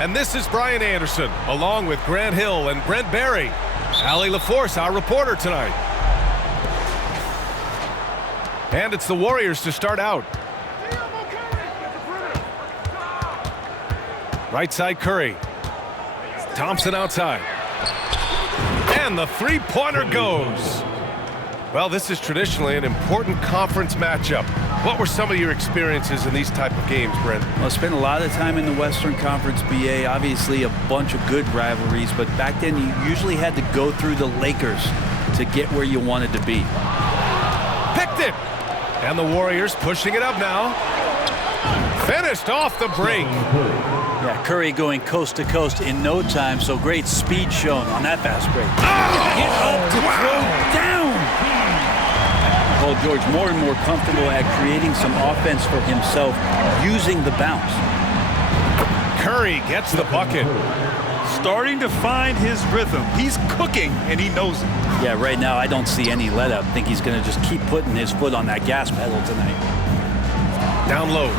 And this is Brian Anderson, along with Grant Hill and Brent Barry. Allie LaForce, our reporter tonight. And it's the Warriors to start out. Right side, Curry. Thompson outside. And the three-pointer goes. Well, this is traditionally an important conference matchup. What were some of your experiences in these type of games, Brent? Well, I spent a lot of time in the Western Conference, BA. Obviously, a bunch of good rivalries, but back then you usually had to go through the Lakers to get where you wanted to be. Picked it! And the Warriors pushing it up now. Finished off the break. Yeah, Curry going coast to coast in no time, so great speed shown on that fast break. Get up to throw down! Paul George more and more comfortable at creating some offense for himself using the bounce. Curry gets the bucket. Starting to find his rhythm. He's cooking, and he knows it. Yeah, right now I don't see any let-up. I think he's going to just keep putting his foot on that gas pedal tonight. Down low.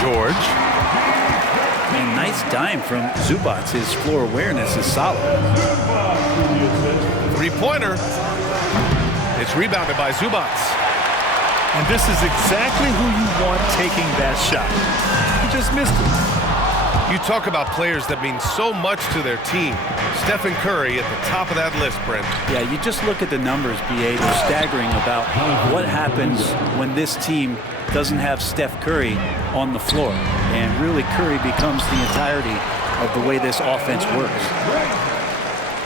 George. And nice dime from Zubac. His floor awareness is solid. Three-pointer. It's rebounded by Zubac. And this is exactly who you want taking that shot. He just missed it. You talk about players that mean so much to their team. Stephen Curry at the top of that list, Brent. Yeah, you just look at the numbers, BA. They're staggering about what happens when this team doesn't have Steph Curry on the floor. And really, Curry becomes the entirety of the way this offense works.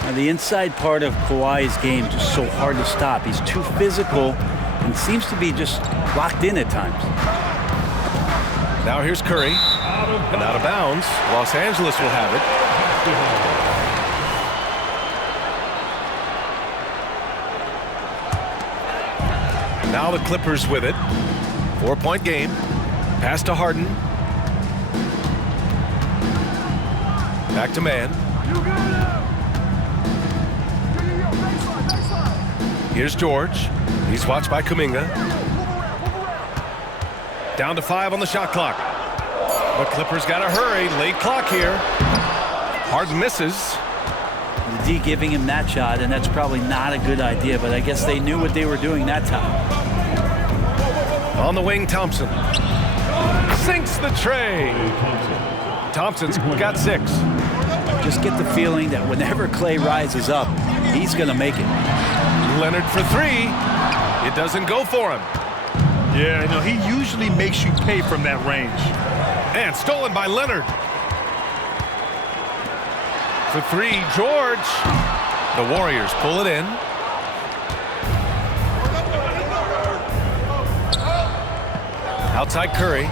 Now, the inside part of Kawhi's game is just so hard to stop. He's too physical and seems to be just locked in at times. Now here's Curry. And out of bounds. Los Angeles will have it. Now the Clippers with it. 4-point game. Pass to Harden. Back to man. Here's George. He's watched by Kuminga. Down to 5 on the shot clock. The Clippers got to hurry. Late clock here. Harden misses. The D giving him that shot, and that's probably not a good idea, but I guess they knew what they were doing that time. On the wing, Thompson. Sinks the tray. Thompson's got 6. Just get the feeling that whenever Clay rises up, he's going to make it. Leonard for 3. It doesn't go for him. Yeah, no, he usually makes you pay from that range. And stolen by Leonard. For 3, George. The Warriors pull it in. Outside Curry.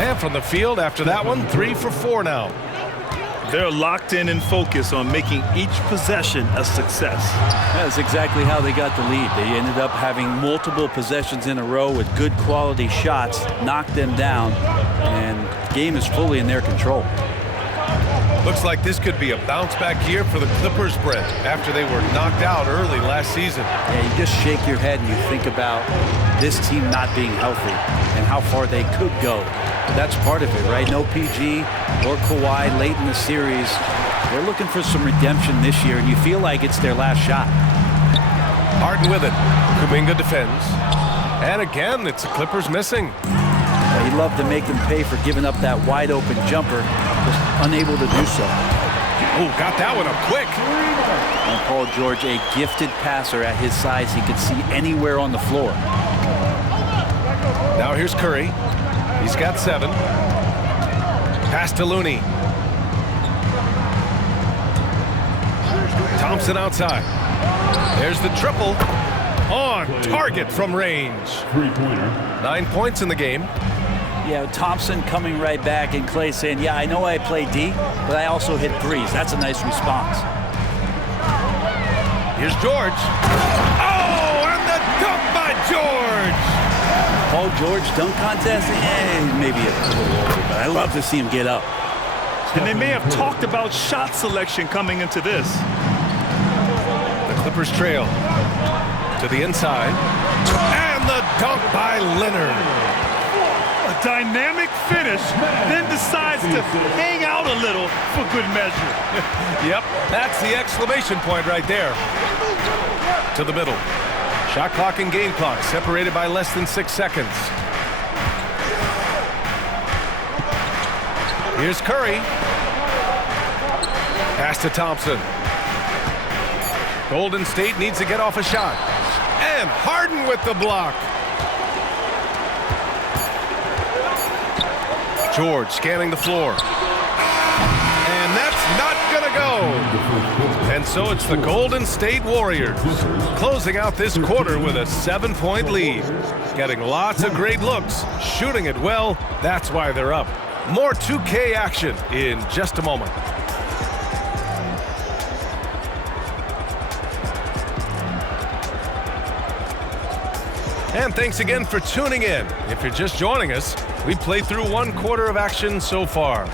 And from the field after that one, 3 for 4 now. They're locked in and focused on making each possession a success. That's exactly how they got the lead. They ended up having multiple possessions in a row with good quality shots, knocked them down, and the game is fully in their control. Looks like this could be a bounce-back year for the Clippers, Brent, after they were knocked out early last season. Yeah, you just shake your head and you think about this team not being healthy and how far they could go. That's part of it, right? No PG or Kawhi late in the series. They're looking for some redemption this year, and you feel like it's their last shot. Harden with it. Kuminga defends. And again, it's the Clippers missing. He'd love to make them pay for giving up that wide-open jumper, just unable to do so. Oh, got that one up quick. And Paul George, a gifted passer at his size. He could see anywhere on the floor. Now here's Curry. He's got 7. Pass to Looney. Thompson outside. There's the triple. On target from range. 3-pointer. 9 points in the game. Yeah, Thompson coming right back, and Clay saying, yeah, I know I play D, but I also hit threes. That's a nice response. Here's George. Oh, and the dunk by George. Paul George dunk contest? Maybe a little over, but I love to see him get up. And they may have talked about shot selection coming into this. The Clippers trail to the inside. And the dunk by Leonard. A dynamic finish, then decides to hang out a little for good measure. Yep, that's the exclamation point right there. To the middle. Shot clock and game clock separated by less than 6 seconds. Here's Curry. Pass to Thompson. Golden State needs to get off a shot. And Harden with the block. George scanning the floor. And that's not gonna go. And so it's the Golden State Warriors closing out this quarter with a 7-point lead. Getting lots of great looks, shooting it well. That's why they're up. More 2K action in just a moment. And thanks again for tuning in. If you're just joining us, we played through 1 quarter of action so far.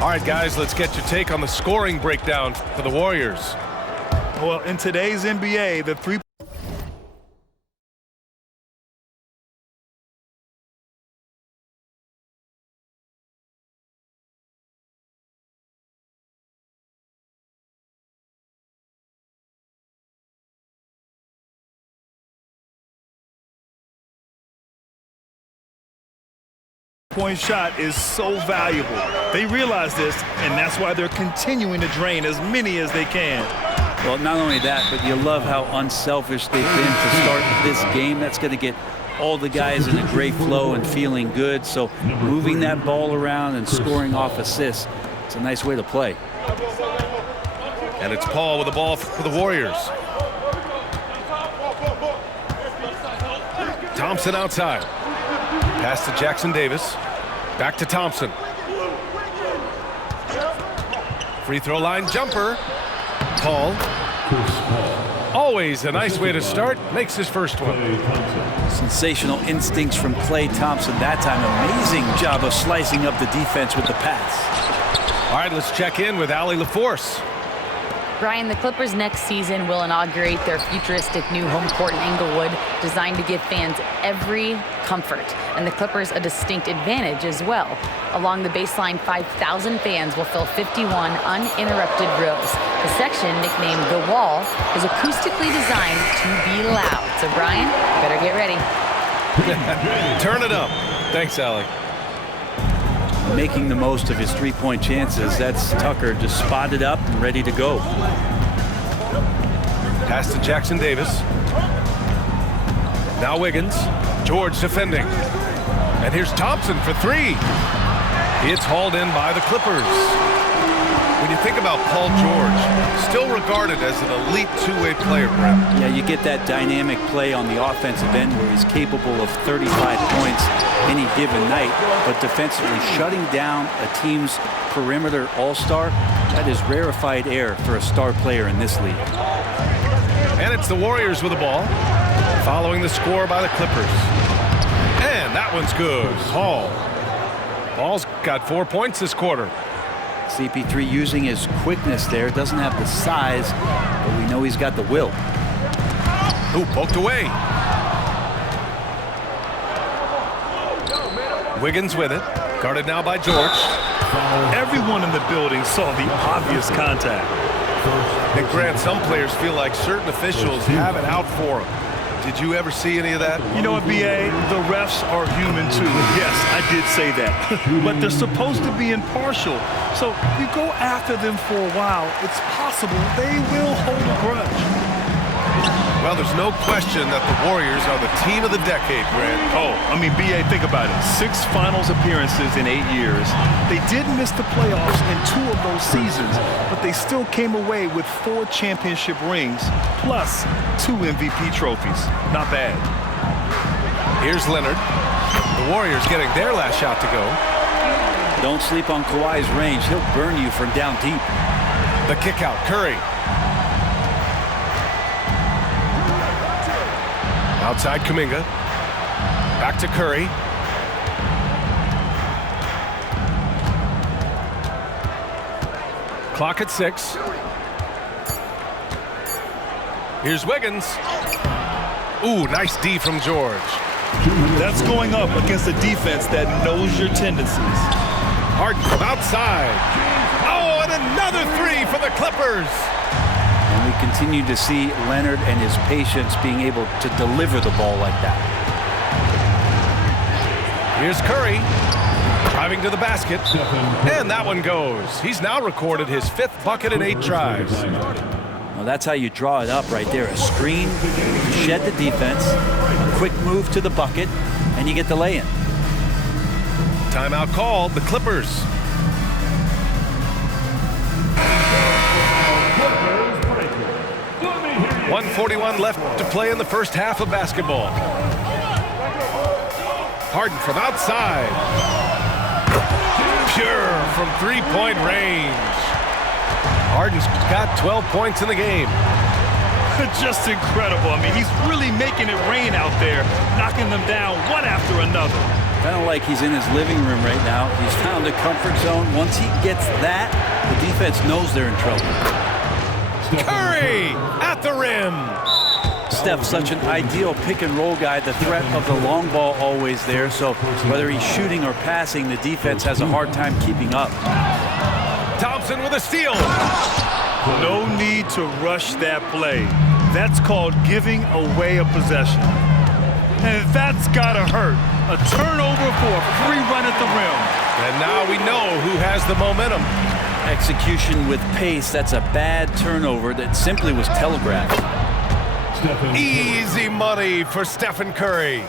All right, guys, let's get your take on the scoring breakdown for the Warriors. Well, in today's NBA, the three point shot is so valuable. They realize this, and that's why they're continuing to drain as many as they can. Well, not only that, but you love how unselfish they've been to start this game. That's going to get all the guys in a great flow and feeling good. So moving that ball around and scoring off assists, it's a nice way to play. And it's Paul with the ball for the Warriors. Thompson outside. Pass to Jackson Davis. Back to Thompson. Free throw line jumper. Paul. Always a nice way to start. Makes his first one. Sensational instincts from Klay Thompson that time. Amazing job of slicing up the defense with the pass. All right, let's check in with Allie LaForce. Brian, the Clippers next season will inaugurate their futuristic new home court in Inglewood, designed to give fans every comfort, and the Clippers a distinct advantage as well. Along the baseline, 5,000 fans will fill 51 uninterrupted rows. The section, nicknamed The Wall, is acoustically designed to be loud. So, Brian, you better get ready. Turn it up. Thanks, Allie. Making the most of his three-point chances. That's Tucker just spotted up and ready to go. Pass to Jackson Davis. Now Wiggins. George defending. And here's Thompson for 3. It's hauled in by the Clippers. When you think about Paul George, still regarded as an elite two-way player, Brent. Yeah, you get that dynamic play on the offensive end where he's capable of 35 points any given night, but defensively shutting down a team's perimeter all-star, that is rarefied air for a star player in this league. And it's the Warriors with the ball, following the score by the Clippers. And that one's good. Paul's got 4 points this quarter. CP3 using his quickness there. Doesn't have the size, but we know he's got the will. Ooh, poked away. Wiggins with it. Guarded now by George. Everyone in the building saw the obvious contact. And Grant, some players feel like certain officials have it out for them. Did you ever see any of that? You know what, B.A.? The refs are human, too. Yes, I did say that. But they're supposed to be impartial. So you go after them for a while, it's possible they will hold a grudge. Well, there's no question that the Warriors are the team of the decade, Grant. Oh, I mean, B.A., think about it. 6 finals appearances in 8 years. They did miss the playoffs in 2 of those seasons, but they still came away with 4 championship rings, plus 2 MVP trophies. Not bad. Here's Leonard. The Warriors getting their last shot to go. Don't sleep on Kawhi's range. He'll burn you from down deep. The kick out, Curry. Outside Kuminga. Back to Curry. Clock at 6. Here's Wiggins. Ooh, nice D from George. That's going up against a defense that knows your tendencies. Harden from outside. Oh, and another three for the Clippers. And we continue to see Leonard and his patience being able to deliver the ball like that. Here's Curry. Driving to the basket. And that one goes. He's now recorded his 5th bucket in 8 tries. Well, that's how you draw it up right there. A screen, shed the defense, a quick move to the bucket, and you get the lay-in. Timeout called, the Clippers. .141 left to play in the first half of basketball. Harden from outside. Pure from three-point range. Harden's got 12 points in the game. Just incredible. I mean, he's really making it rain out there, knocking them down one after another. Kind of like he's in his living room right now. He's found a comfort zone. Once he gets that, the defense knows they're in trouble. Curry at the rim. Steph's such an ideal pick-and-roll guy. The threat of the long ball always there. So whether he's shooting or passing, the defense has a hard time keeping up. Thompson with a steal. No need to rush that play. That's called giving away a possession. And that's gotta hurt. A turnover for a free run at the rim. And now we know who has the momentum. Execution with pace, that's a bad turnover that simply was telegraphed. Easy money for Stephen Curry.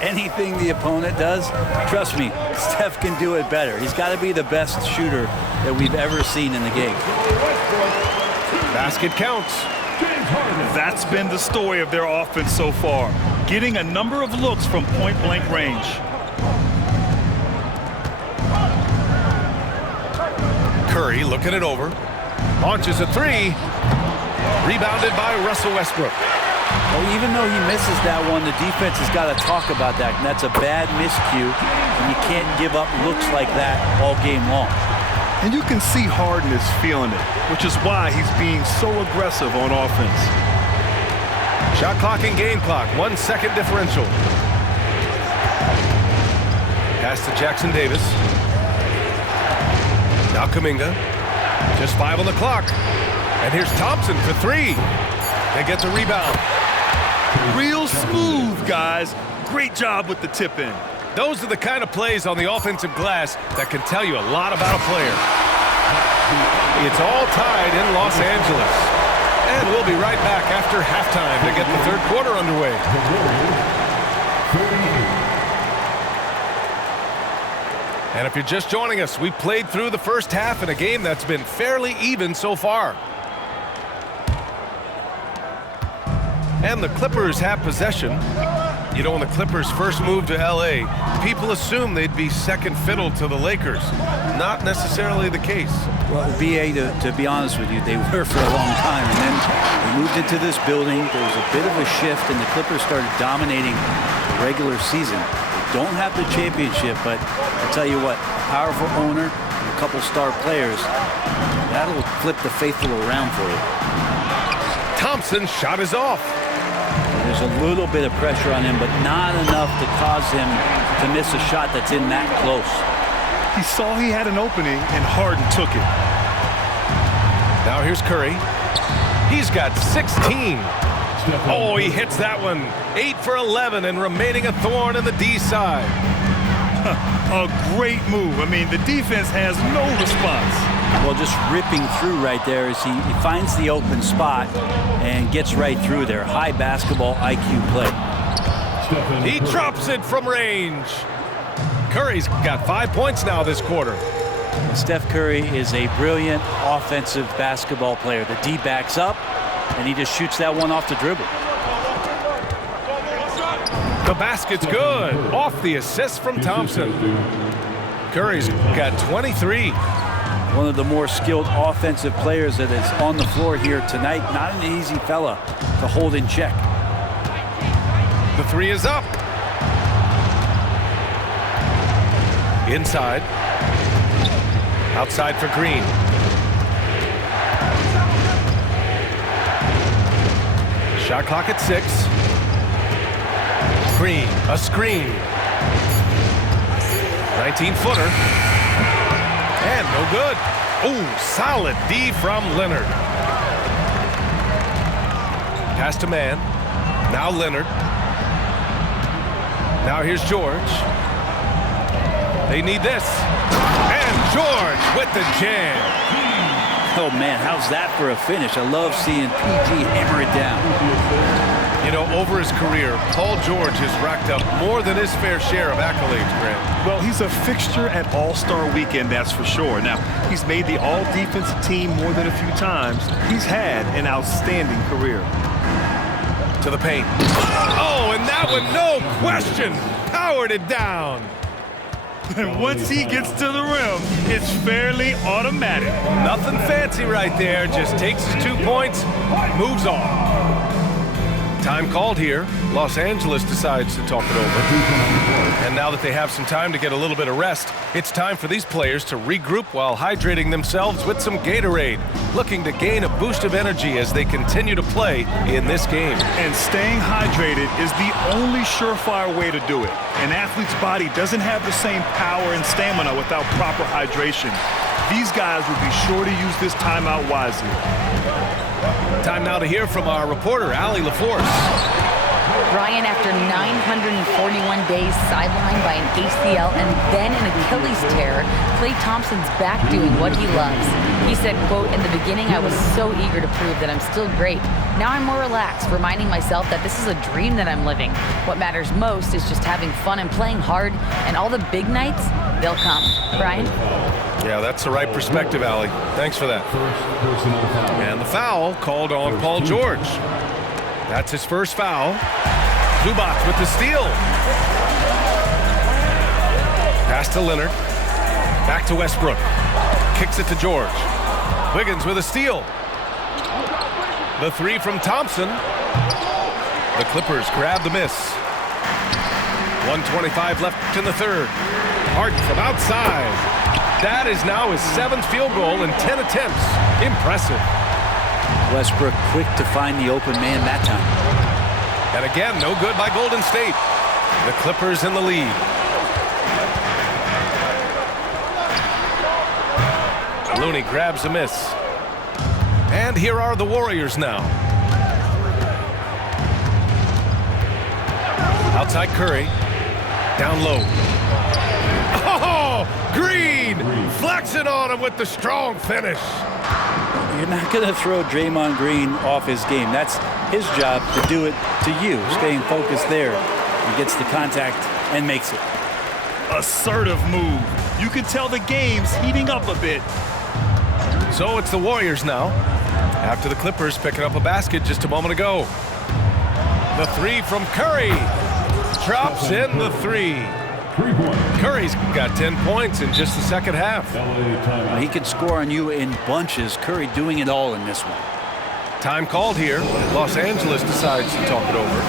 Anything the opponent does, trust me, Steph can do it better. He's got to be the best shooter that we've ever seen in the game. Basket counts. That's been the story of their offense so far. Getting a number of looks from point-blank range. Curry looking it over. Launches a three. Rebounded by Russell Westbrook. Well, even though he misses that one, the defense has got to talk about that, and that's a bad miscue, and you can't give up looks like that all game long. And you can see Harden is feeling it, which is why he's being so aggressive on offense. Shot clock and game clock, 1 second differential. Pass to Jackson Davis. Now Kuminga. Just 5 on the clock. And here's Thompson for 3. They get the rebound. Real smooth, guys. Great job with the tip-in. Those are the kind of plays on the offensive glass that can tell you a lot about a player. It's all tied in Los Angeles. And we'll be right back after halftime to get the third quarter underway. And if you're just joining us, we played through the first half in a game that's been fairly even so far. And the Clippers have possession. You know, when the Clippers first moved to L.A., people assumed they'd be second fiddle to the Lakers. Not necessarily the case. Well, BA, to be honest with you, they were for a long time. And then they moved into this building. There was a bit of a shift, and the Clippers started dominating the regular season. They don't have the championship, but I'll tell you what, a powerful owner and a couple star players, that'll flip the faithful around for you. Thompson's shot is off. There's a little bit of pressure on him, but not enough to cause him to miss a shot that's in that close. He saw he had an opening, and Harden took it. Now here's Curry. He's got 16. Oh, he hits that one. 8 for 11 and remaining a thorn in the D side. A great move. I mean, the defense has no response. Well, just ripping through right there as he finds the open spot and gets right through there. High basketball IQ play. He drops it from range. Curry's got 5 points now this quarter. And Steph Curry is a brilliant offensive basketball player. The D backs up, and he just shoots that one off the dribble. The basket's good. Off the assist from Thompson. Curry's got 23. One of the more skilled offensive players that is on the floor here tonight. Not an easy fella to hold in check. The three is up. Inside. Outside for Green. Shot clock at 6. Green, a screen. 19-footer. And no good. Oh, solid D from Leonard. Pass to man. Now Leonard. Now here's George. They need this. And George with the jam. Oh, man, how's that for a finish? I love seeing PG hammer it down. You know, over his career, Paul George has racked up more than his fair share of accolades, Grant. Well, he's a fixture at All-Star Weekend, that's for sure. Now, he's made the All-Defensive team more than a few times. He's had an outstanding career. To the paint. Oh, and that one, no question, powered it down. And once he gets to the rim, it's fairly automatic. Nothing fancy right there, just takes his 2 points, moves on. Time called here. Los Angeles decides to talk it over. And now that they have some time to get a little bit of rest, it's time for these players to regroup while hydrating themselves with some Gatorade, looking to gain a boost of energy as they continue to play in this game. And staying hydrated is the only surefire way to do it. An athlete's body doesn't have the same power and stamina without proper hydration. These guys will be sure to use this timeout wisely. Time now to hear from our reporter, Allie LaForce. Ryan, after 941 days sidelined by an ACL and then an Achilles tear, Klay Thompson's back doing what he loves. He said, quote, "In the beginning, I was so eager to prove that I'm still great. Now I'm more relaxed, reminding myself that this is a dream that I'm living. What matters most is just having fun and playing hard, and all the big nights, they'll come." Brian? Yeah, that's the right perspective, Allie. Thanks for that. And the foul called on Paul George. That's his first foul. Zubac with the steal. Pass to Leonard. Back to Westbrook. Kicks it to George. Wiggins with a steal. The three from Thompson. The Clippers grab the miss. 1:25 left in the third. Harden from outside. That is now his 7th field goal in 10 attempts. Impressive. Westbrook quick to find the open man that time. And again, no good by Golden State. The Clippers in the lead. Looney grabs a miss. And here are the Warriors now. Outside Curry. Down low. Oh, Green flexing on him with the strong finish. You're not going to throw Draymond Green off his game. That's his job to do it to you, staying focused there. He gets the contact and makes it. Assertive move. You can tell the game's heating up a bit. So it's the Warriors now, after the Clippers picking up a basket just a moment ago. The three from Curry. Drops in the three. Curry's got 10 points in just the second half. He can score on you in bunches. Curry doing it all in this one. Time called here. Los Angeles decides to talk it over.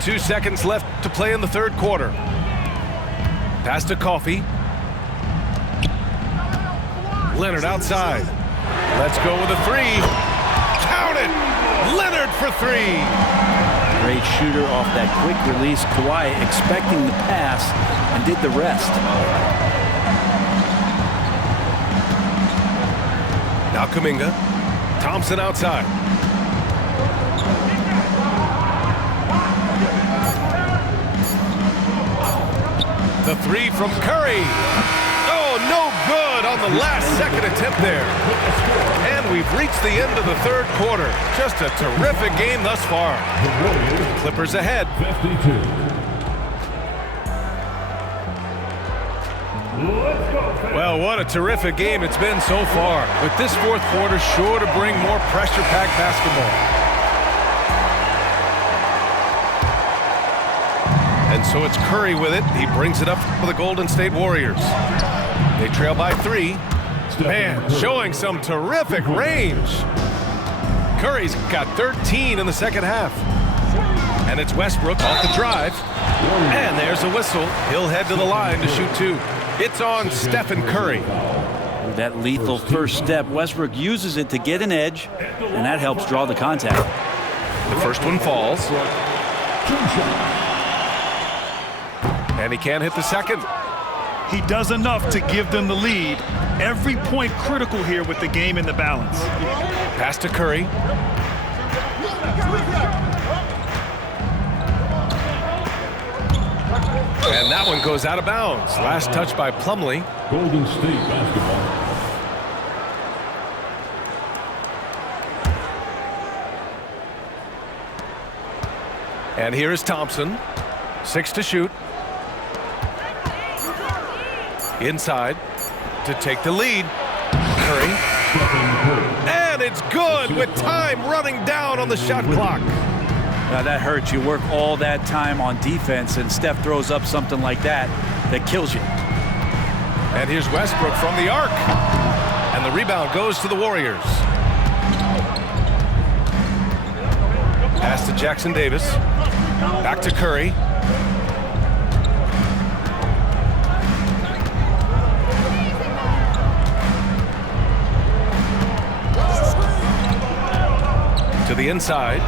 Two seconds left to play in the third quarter. Pass to Coffey. Leonard outside. Let's go with a three. Count it! Leonard for three. Great shooter off that quick release. Kawhi expecting the pass and did the rest. Now Kuminga. Thompson outside. The three from Curry. Oh, no good on the last second attempt there. And we've reached the end of the third quarter. Just a terrific game thus far. Clippers ahead. Well, what a terrific game it's been so far. With this fourth quarter sure to bring more pressure-packed basketball. And so it's Curry with it. He brings it up for the Golden State Warriors. They trail by 3. Man, showing some terrific range. Curry's got 13 in the second half. And it's Westbrook off the drive. And there's a whistle. He'll head to the line to shoot 2. It's on Stephen Curry. That lethal first step, Westbrook uses it to get an edge, and that helps draw the contact. The first one falls. And he can't hit the second. He does enough to give them the lead. Every point critical here with the game in the balance. Pass to Curry. And that one goes out of bounds. Last touch by Plumlee. Golden State basketball. And here is Thompson. 6 to shoot. Inside to take the lead. Curry. And it's good with time running down on the shot clock. Now that hurts. You work all that time on defense, and Steph throws up something like that kills you. And here's Westbrook from the arc. And the rebound goes to the Warriors. Pass to Jackson Davis. Back to Curry. To the inside.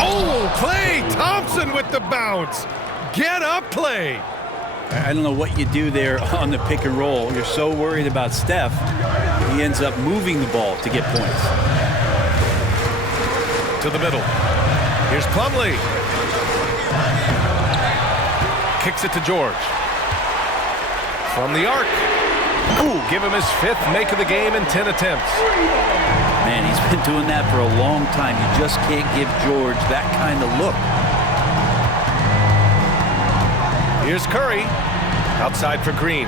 Oh, Klay Thompson with the bounce. Get up, Klay. I don't know what you do there on the pick and roll. You're so worried about Steph. He ends up moving the ball to get points. To the middle. Here's Plumlee. Kicks it to George. From the arc. Ooh, give him his 5th make of the game in 10 attempts. Man, he's been doing that for a long time. You just can't give George that kind of look. Here's Curry. Outside for Green.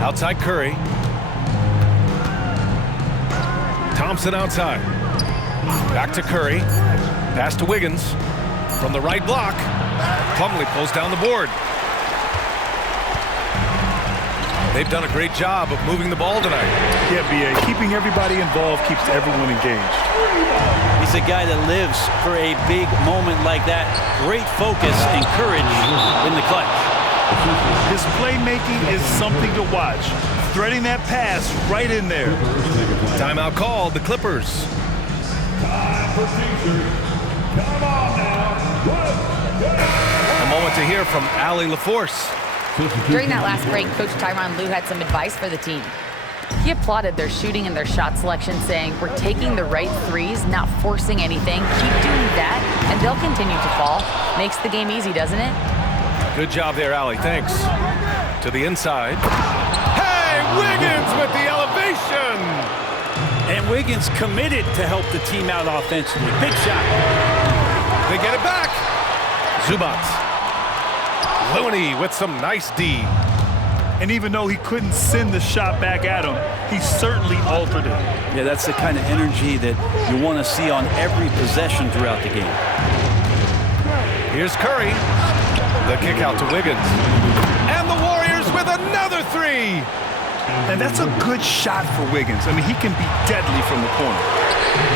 Outside Curry. Thompson outside. Back to Curry. Pass to Wiggins. From the right block. Plumlee pulls down the board. They've done a great job of moving the ball tonight. Yeah, B.A. Keeping everybody involved keeps everyone engaged. He's a guy that lives for a big moment like that. Great focus and courage in the clutch. His playmaking is something to watch. Threading that pass right in there. Timeout called, the Clippers. A moment to hear from Allie LaForce. During that last break, Coach Tyronn Lue had some advice for the team. He applauded their shooting and their shot selection, saying, "We're taking the right threes, not forcing anything. Keep doing that, and they'll continue to fall." Makes the game easy, doesn't it? Good job there, Allie. Thanks. To the inside. Hey, Wiggins with the elevation! And Wiggins committed to help the team out offensively. Big shot. They get it back. Zubats. Looney with some nice D. And even though he couldn't send the shot back at him, he certainly altered it. Yeah, that's the kind of energy that you want to see on every possession throughout the game. Here's Curry. The kick out to Wiggins. And the Warriors with another 3. And that's a good shot for Wiggins. I mean, he can be deadly from the corner.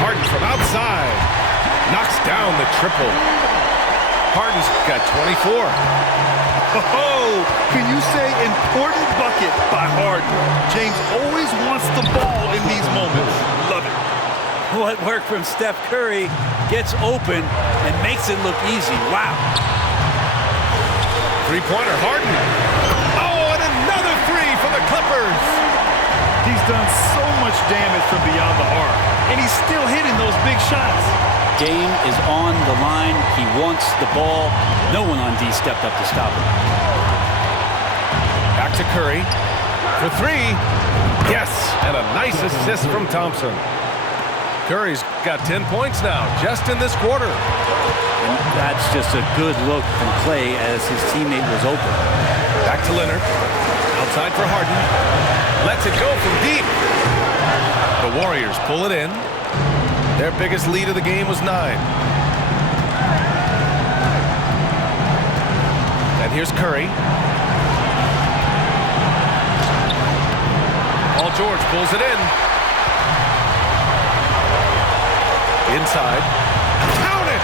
Harden from outside. Knocks down the triple. Harden's got 24. Oh, can you say important bucket by Harden? James always wants the ball in these moments. Love it. What work from Steph Curry gets open and makes it look easy. Wow. Three-pointer, Harden. Oh, and another 3 for the Clippers. He's done so much damage from beyond the arc, and he's still hitting those big shots. Game is on the line. He wants the ball. No one on D stepped up to stop him. Back to Curry for 3. Yes, and a nice assist from Thompson. Curry's got 10 points now, just in this quarter. And that's just a good look from Clay as his teammate was open. Back to Leonard. Outside for Harden. Lets it go from deep. The Warriors pull it in. Their biggest lead of the game was 9. And here's Curry. Paul George pulls it in. Inside. Count it!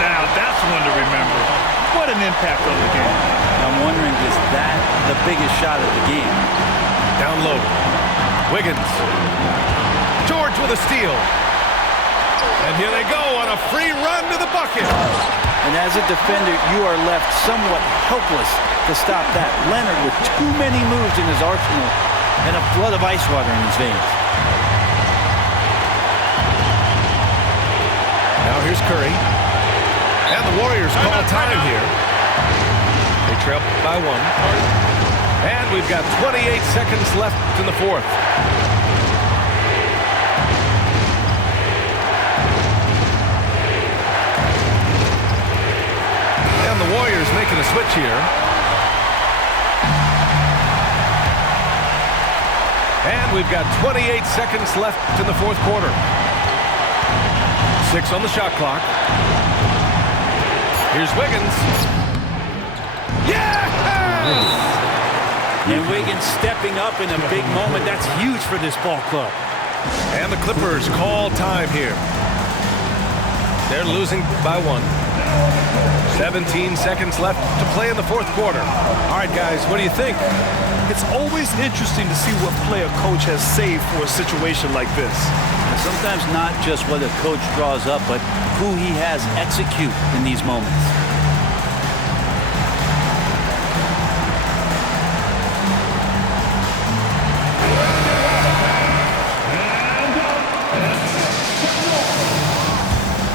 Now that's one to remember. What an impact on the game. I'm wondering, is that the biggest shot of the game? Down low. Wiggins. George with a steal. And here they go on a free run to the bucket. And as a defender, you are left somewhat helpless to stop that. Leonard with too many moves in his arsenal and a flood of ice water in his veins. Now here's Curry. And the Warriors call time here. They trail by 1. And we've got 28 seconds left in the fourth. And the Warriors making a switch here. And we've got 28 seconds left in the fourth quarter. 6 on the shot clock. Here's Wiggins. Yeah! And Wiggins stepping up in a big moment. That's huge for this ball club. And the Clippers call time here. They're losing by 1. 17 seconds left to play in the fourth quarter. All right, guys, what do you think? It's always interesting to see what play a coach has saved for a situation like this. And sometimes not just what a coach draws up, but who he has execute in these moments.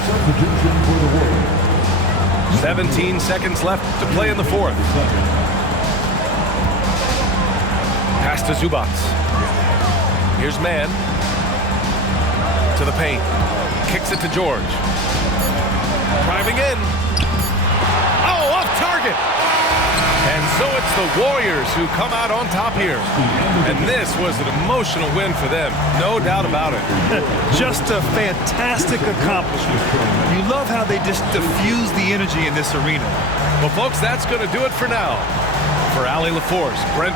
Substitution for the Warriors. 17 seconds left to play in the fourth. Pass to Zubac. Here's Mann. To the paint. Kicks it to George. Driving in. Oh, off target. And so it's the Warriors who come out on top here. And this was an emotional win for them. No doubt about it. Just a fantastic accomplishment. You love how they just diffuse the energy in this arena. Well, folks, that's going to do it for now. For Allie LaForce, Brent